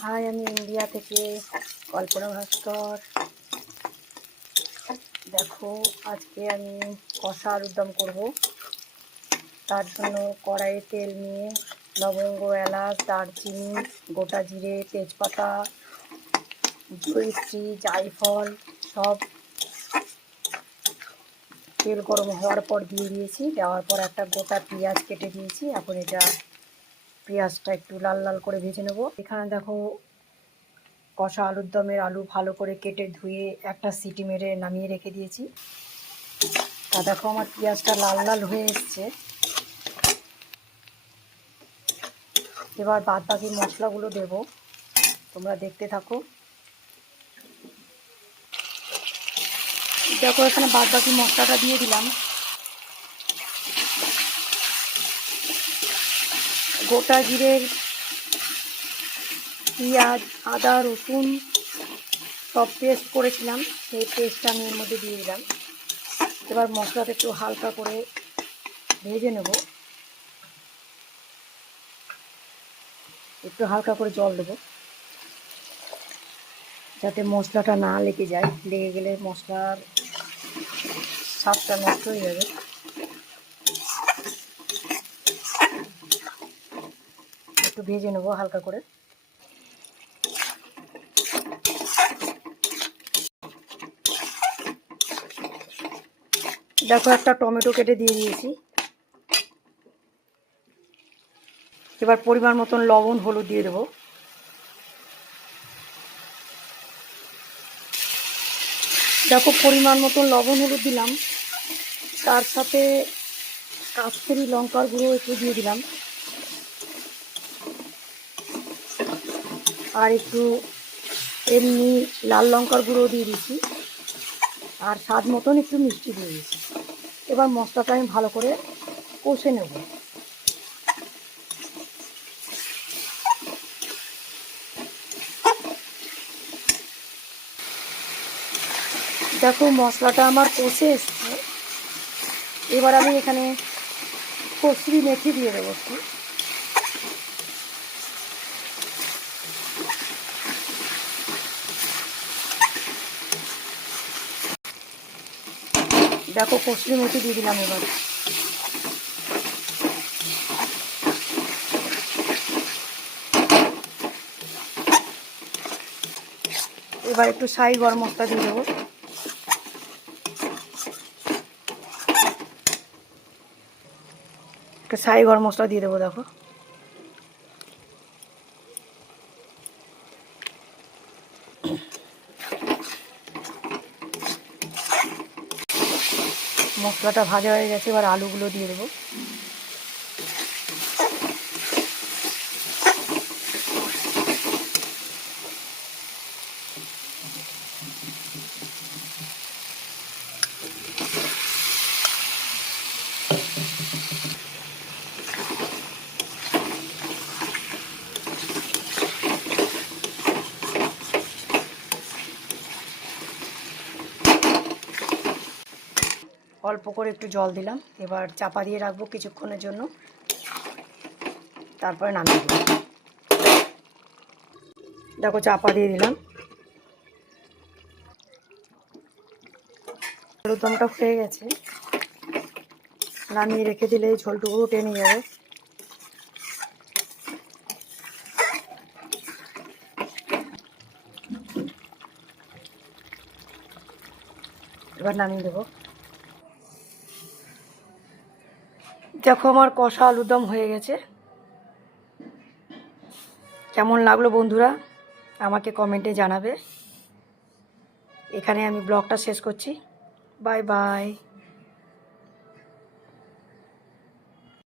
High, আমি India থেকে কল্পনা ভাস্কর। দেখো, আজকে আমি কষা আলুর দম করবো। তার জন্য কড়াইয়ে তেল নিয়ে লবঙ্গ, এলাচ, দারচিনি, গোটা জিরে, তেজপাতা, জয়িত্রী, জায়ফল সব তেল গরম হওয়ার পর দিয়ে দিয়েছি। দেওয়ার পর একটা গোটা পেঁয়াজ কেটে দিয়েছি। এখন এটা পেঁয়াজটা একটু লাল লাল করে ভেজে নেবো। এখানে দেখো, কষা আলুর দমের আলু ভালো করে কেটে ধুয়ে একটা সিটি মেরে নামিয়ে রেখে দিয়েছি। তা দেখো, আমার পেঁয়াজটা লাল লাল হয়ে এসছে। এবার বাদ বাকি মশলাগুলো দেব, তোমরা দেখতে থাকো। দেখো, এখানে বাদ বাকি মশলাটা দিয়ে দিলাম। গোটা জিরের, পেঁয়াজ, আদা, রসুন সব পেস্ট করেছিলাম, সেই পেস্টটা আমি এর মধ্যে দিয়ে দিলাম। এবার মশলাটা একটু হালকা করে ভেজে নেব। একটু হালকা করে জল দেবো যাতে মশলাটা না লেগে যায়। লেগে গেলে মশলার স্বাদটা নষ্ট হয়ে যাবে। একটু ভেজে নেবো হালকা করে। দেখো, একটা টমেটো কেটে দিয়ে দিয়েছি। এবার পরিমাণ মতন লবণ, হলুদ দিয়ে দেবো। দেখো, পরিমাণ মতন লবণ, হলুদ দিলাম। তার সাথে কাশ্মীরি লঙ্কার গুঁড়ো একটু দিয়ে দিলাম, আর একটু এমনি লাল লঙ্কার গুঁড়ো দিয়ে দিয়েছি, আর স্বাদ মতন একটু মিষ্টি দিয়ে দিয়েছি। এবার মশলাটা আমি ভালো করে কষে নেব। দেখো, মশলাটা আমার কষে এসছে। এবার আমি এখানে কসুরি মেথি দিয়ে দেবো একটু। দেখো, কসুরি মেথি দিয়ে দিলাম। এবার একটু শাহি গরম মশলা দিয়ে দেবো। একটা শাহি গরম মশলা দিয়ে দেবো। দেখো, মশলাটা ভাজা হয়ে গেছে। এবার আলুগুলো দিয়ে দেবো। অল্প করে একটু জল দিলাম। এবার চাপা দিয়ে রাখবো কিছুক্ষণের জন্য, তারপরে নামিয়ে দেবো। দেখো, চাপা দিয়ে দিলাম। আলুর দমটা হয়ে গেছে। নামিয়ে রেখে দিলে এই ঝোলটুকু টেনে যাবে। এবার নামিয়ে দেবো। দেখো, আমার কষা আলুর দম হয়ে গেছে। কেমন লাগলো বন্ধুরা, আমাকে কমেন্টে জানাবে। এখানে আমি ব্লগটা শেষ করছি। Bye bye.